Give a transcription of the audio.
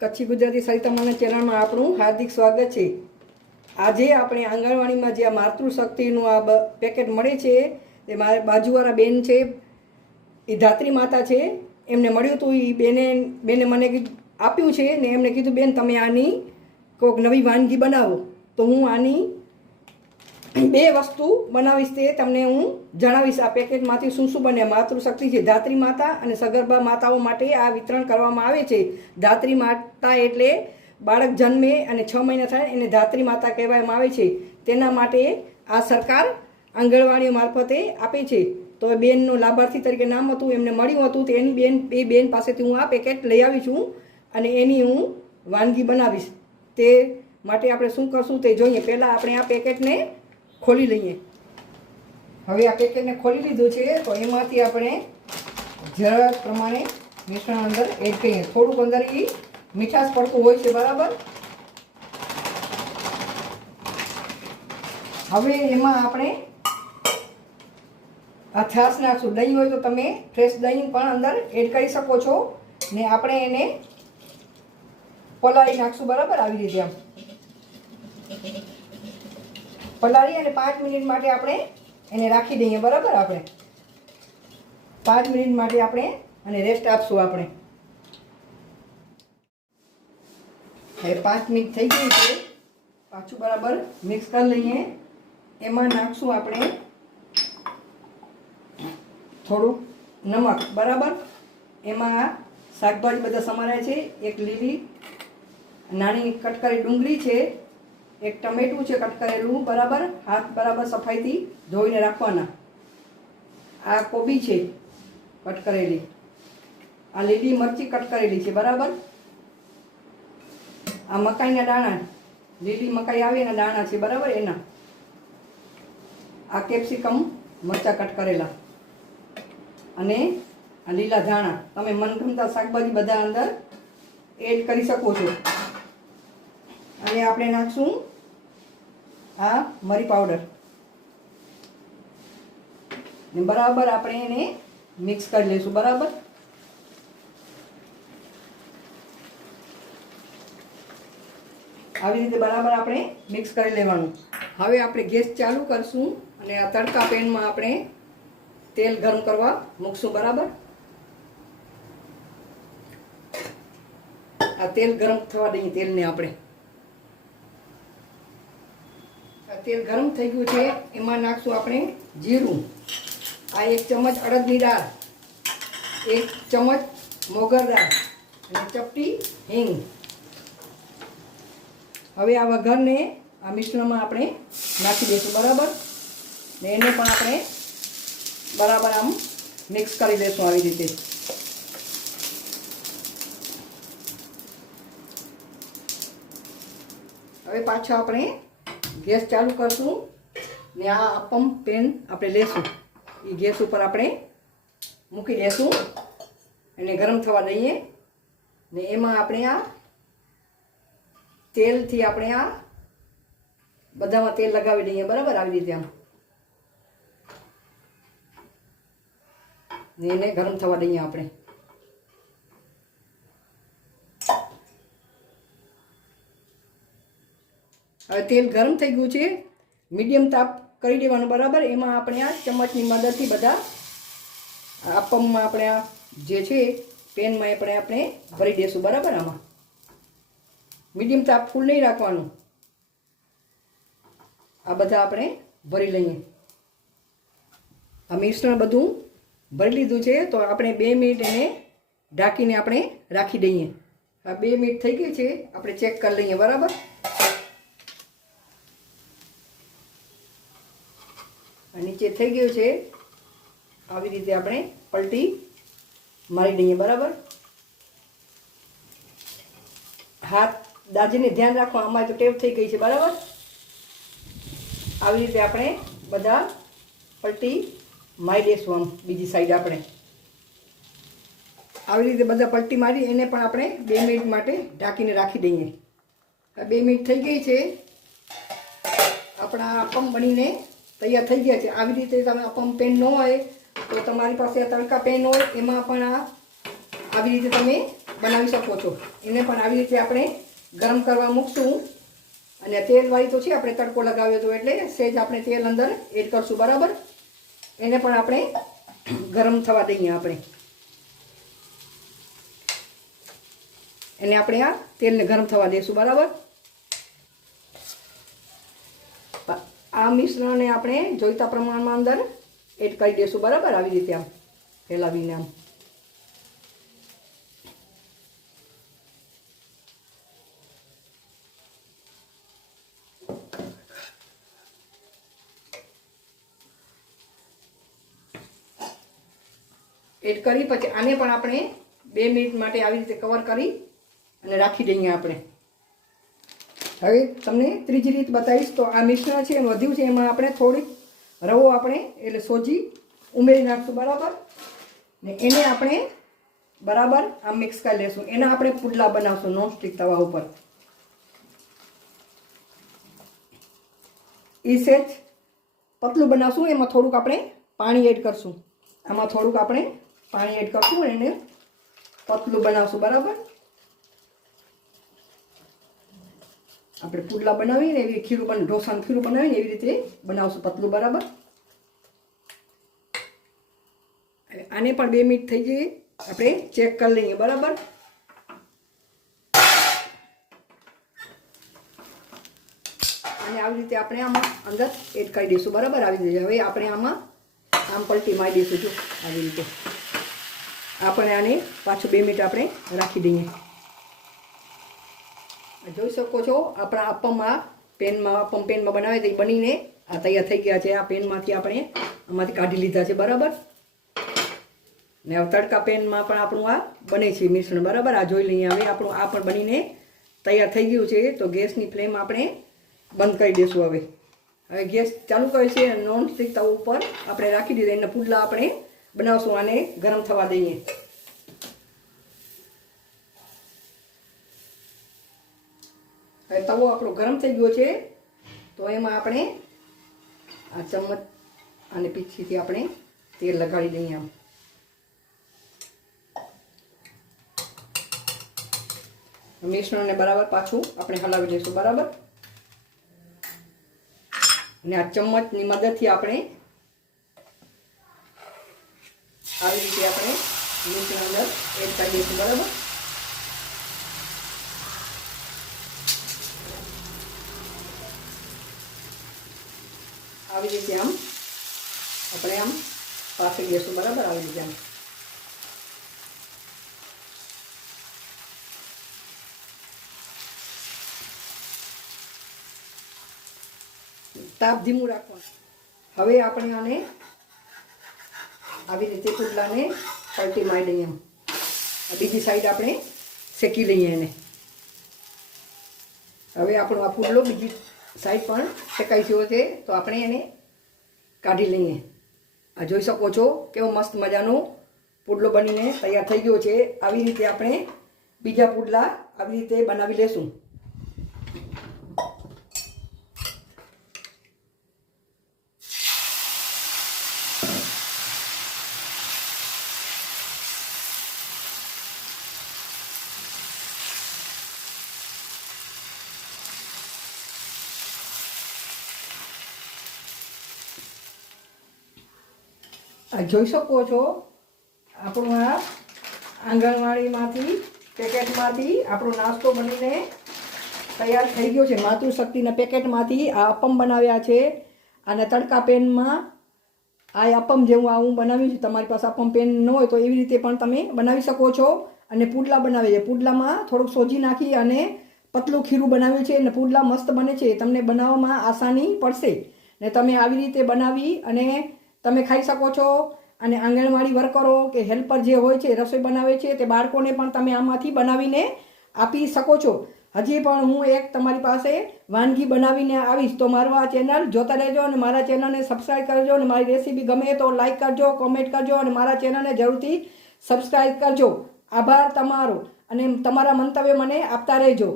કચ્છી ગુજરાતી સરિતામાના ચેનલમાં આપણું હાર્દિક સ્વાગત છે। આજે આપણે આંગણવાડીમાં જે આ માતૃશક્તિનું આ પેકેટ મળે છે તે મારા બાજુવાળા બેન છે, એ ધાત્રી માતા છે, એમને મળ્યું હતું। એ બેને મને આપ્યું છે ને એમને કીધું બેન તમે આની કોઈક નવી વાનગી બનાવો। તો હું આની બે વસ્તુ બનાવીશ, તે તમને હું જણાવીશ આ પેકેટમાંથી શું શું બને। માતૃશક્તિ છે, ધાત્રી માતા અને સગર્ભા માતાઓ માટે આ વિતરણ કરવામાં આવે છે। ધાત્રી માતા એટલે બાળક જન્મે અને 6 મહિના થાય એને ધાત્રી માતા કહેવામાં આવે છે। તેના માટે આ સરકાર આંગણવાડીઓ મારફતે આપે છે। તો એ બેનનું લાભાર્થી તરીકે નામ હતું, એમને મળ્યું હતું, તો એ બેન પાસેથી હું આ પેકેટ લઈ આવી છું અને એની હું વાનગી બનાવીશ। તે માટે આપણે શું કરશું તે જોઈએ। પહેલાં આપણે આ પેકેટને ખોલી લઈએ। હવે આ પેકેટને ખોલી લીધું છે, તો એમાંથી આપણે જરૂરત પ્રમાણે મિશ્રણ અંદર એડ કરીએ। થોડુંક અંદર એ મીઠાશ પડતું હોય છે, બરાબર। હવે એમાં આપણે આ છાશ નાખશું। દહીં હોય તો તમે ફ્રેશ દહીં પણ અંદર એડ કરી શકો છો ને આપણે એને પલાળી નાખશું, બરાબર। આવી રીતે આમ પલાળી અને 5 મિનિટ માટે આપણે એને રાખી દઈએ, બરાબર। આપણે 5 મિનિટ માટે આપણે અને રેસ્ટ આપશું। આપણે હવે 5 મિનિટ થઈ ગઈ છે, પાછું બરાબર મિક્સ કરી લઈએ। એમાં નાખશું આપણે થોડુંક નમક, બરાબર। એમાં શાકભાજી બધા સમારાય છે। એક લીલી નાની કટ કરેલી ડુંગળી છે, એક ટમેટું છે કટ કરેલું, બરાબર। હાથ બરાબર સફાઈથી ધોઈને રાખવાના। આ કોબી છે કટ કરેલી, આ લીલી મરચી કટ કરેલી છે, બરાબર। આ મકાઈના દાણા, લીલી મકાઈ આવે એના દાણા છે, બરાબર, એના। આ કેપ્સિકમ મરચાં કટ કરેલા અને આ લીલા ધાણા, તમે મનગમતા શાકભાજી બધા અંદર એડ કરી શકો છો। અને આપણે નાખશું આ મરી પાવડર ને બરાબર આપણે એને મિક્સ કરી લઈશું, બરાબર। આવી રીતે બરાબર આપણે મિક્સ કરી લેવાનું। હવે આપણે ગેસ ચાલુ કરશું અને આ તડકા પેનમાં આપણે તેલ ગરમ કરવા મૂકશું, બરાબર। આ તેલ ગરમ થવા દઈએ। તેલને આપણે તેલ ગરમ થઈ ગયું છે, એમાં નાખશું આપણે જીરું। આ 1 ચમચ અડદની દાળ, 1 ચમચ મોગર દાળ અને ચપટી હિંગ। હવે આ વઘારને આ મિશ્રણમાં આપણે નાખી દઈશું, બરાબર। ને એને પણ આપણે બરાબર આમ મિક્સ કરી દઈશું આવી રીતે। હવે પાછા આપણે ગેસ ચાલુ કરશું ને આ અપમ પેન આપણે લેશું, એ ગેસ ઉપર આપણે મૂકી દઈશું અને ગરમ થવા દઈએ। ને એમાં આપણે આ તેલથી આપણે આ બધામાં તેલ લગાવી દઈએ, બરાબર, આવી રીતે આમ। ને એને ગરમ થવા દઈએ આપણે। હવે તેલ ગરમ થઈ ગયું છે, મીડિયમ તાપ કરી દેવાનું, બરાબર। એમાં આપણે આ ચમચની મદદથી બધા અપમમાં આપણે આ જે છે પેનમાં આપણે ભરી દઈશું, બરાબર। આમાં મીડિયમ તાપ ફૂલ નહીં રાખવાનું। આ બધા આપણે ભરી લઈએ। આ મિશ્રણ બધું ભરી લીધું છે, તો આપણે 2 મિનિટ એને ઢાંકીને આપણે રાખી દઈએ। આ 2 મિનિટ થઈ ગઈ છે, આપણે ચેક કરી લઈએ, બરાબર। નીચે થઈ ગયું છે, આવી રીતે આપણે પલટી મારી દઈએ, બરાબર। હાથ દાજીને ધ્યાન રાખો, આમાં તો ટેપ થઈ ગઈ છે, બરાબર। આવી રીતે આપણે બધા પલટી મારી દઈશું આમ બીજી સાઈડ। આપણે આવી રીતે બધા પલટી મારી એને પણ આપણે 2 મિનિટ માટે ઢાંકીને રાખી દઈએ। આ 2 મિનિટ થઈ ગઈ છે, આપણા અપમ બનીને તૈયાર થઈ ગયા છે। આવી રીતે તમે અપમ પેન ન હોય તો તમારી પાસે તડકા પેન હોય એમાં પણ આવી રીતે તમે બનાવી શકો છો. એને પણ આવી રીતે આપણે ગરમ કરવા મૂકશું. અને તેલવાળી તો છે, આપણે તડકો લગાવ્યો હતો એટલે સહેજ આપણે તેલ અંદર એડ કરશું. બરાબર, એને પણ આપણે ગરમ થવા દઈએ. આપણે એને આપણે આ તેલને ગરમ થવા દઈશું. બરાબર, આ મિશ્રણને આપણે જોઈતા પ્રમાણમાં અંદર એડ કરી દઈશું. બરાબર, આવી રીતે આમ ફેલાવીને આમ એડ કરી પછી આને પણ આપણે 2 મિનિટ માટે આવી રીતે કવર કરી અને રાખી દઈએ. આપણે હવે તમને ત્રીજી રીત બતાવીશ. તો આ મિશ્રણ છે એનું વધ્યું છે, એમાં આપણે થોડીક રવો આપણે એટલે સોજી ઉમેરી નાખશું. બરાબર, ને એને આપણે બરાબર આમ મિક્સ કરી લેશું. એના આપણે પુડલા બનાવશું નોનસ્ટિક તવા ઉપર. એ સહેજ પતલું બનાવશું. એમાં થોડુંક આપણે પાણી એડ કરશું. આમાં થોડુંક આપણે પાણી એડ કરશું અને એને પતલું બનાવશું. બરાબર, આપણે પુડલા બનાવીને એવી ખીરું ઢોસાનું ખીરું બનાવીને એવી રીતે બનાવશું પતલું. બરાબર, આને પણ 2 મિનિટ થઈ ગઈ, આપણે ચેક કરી લઈએ. બરાબર, અને આવી રીતે આપણે આમાં અંદર એડ કરી દઈશું. બરાબર, આવી રીતે હવે આપણે આમાં આમ પલટી મારી દઈશું. જો આવી રીતે આપણે આને પાછું 2 મિનિટ આપણે રાખી દઈએ. જોઈ શકો છો આપણા અપમ આ પેનમાં બનાવે તો એ બનીને આ તૈયાર થઈ ગયા છે. આ પેનમાંથી આપણે આમાંથી કાઢી લીધા છે. બરાબર, ને હવે તડકા પેનમાં પણ આપણું આ બને છે મિશ્રણ. બરાબર, આ જોઈ લઈએ. હવે આપણું આ પણ બનીને તૈયાર થઈ ગયું છે. તો ગેસની ફ્લેમ આપણે બંધ કરી દઈશું. હવે ગેસ ચાલુ કરે છે. નોનસ્ટિક તવા ઉપર આપણે રાખી દીધું. એના પુડલા આપણે બનાવશું. આને ગરમ થવા દઈએ. હવે તવો આપણો ગરમ થઈ ગયો છે. તો એમાં આપણે આ ચમચ અને પીછીથી આપણે તેલ લગાડી દઈએ. આમ મિશ્રણને બરાબર પાછું આપણે હલાવી દઈશું. બરાબર, અને આ ચમચની મદદથી આપણે આવી રીતે આપણે મિશ્રણ અંદર એડ કરી દઈશું. બરાબર, આવી રીતે આમ આપણે આમ પાથરી દઈશું. બરાબર, આવી રીતે આમ તાપ ધીમું રાખવાનું. હવે આપણે આને આવી રીતે પુડલાને પલટી મારી દઈએ. બીજી સાઈડ આપણે શેકી લઈએ એને. હવે આપણો આ પુડલો બીજી સાઈડ પણ શેકાઈ ગયો છે. તો આપણે એને કાઢી લઈએ. આ જોઈ શકો છો કેવો મસ્ત મજાનો પુડલો બનીને તૈયાર થઈ ગયો છે. આવી રીતે આપણે બીજા પુડલા આવી રીતે બનાવી લેશું. જોઈ શકો છો આપણું આ આંગણવાડીમાંથી પેકેટમાંથી આપણો નાસ્તો બનીને તૈયાર થઈ ગયો છે. માતૃશક્તિના પેકેટમાંથી આ અપમ બનાવ્યા છે. અને તડકા પેનમાં આ અપમ જેવું આ હું બનાવ્યું છું. તમારી પાસે અપમ પેન ન હોય તો એવી રીતે પણ તમે બનાવી શકો છો. અને પુડલા બનાવીએ છીએ. પુડલામાં થોડુંક સોજી નાખી અને પતલું ખીરું બનાવ્યું છે. અને પુડલા મસ્ત બને છે. તમને બનાવવામાં આસાની પડશે. ને તમે આવી રીતે બનાવી અને તમે ખાઈ શકો છો. અને આંગણવાડી વર્કરો કે હેલ્પર જે હોય છે રસોઈ બનાવે છે તે બાળકોને પણ તમે આમાંથી બનાવીને આપી શકો છો. હજી પણ હું એક તમારી પાસે વાનગી બનાવીને આવીશ. તો મારું આ ચેનલ જોતા રહેજો અને મારા ચેનલને સબસ્ક્રાઈબ કરજો. અને મારી રેસીપી ગમે તો લાઈક કરજો, કોમેન્ટ કરજો અને મારા ચેનલને જરૂરથી સબસ્ક્રાઈબ કરજો. આભાર તમારો. અને તમારા મંતવ્ય મને આપતા રહેજો.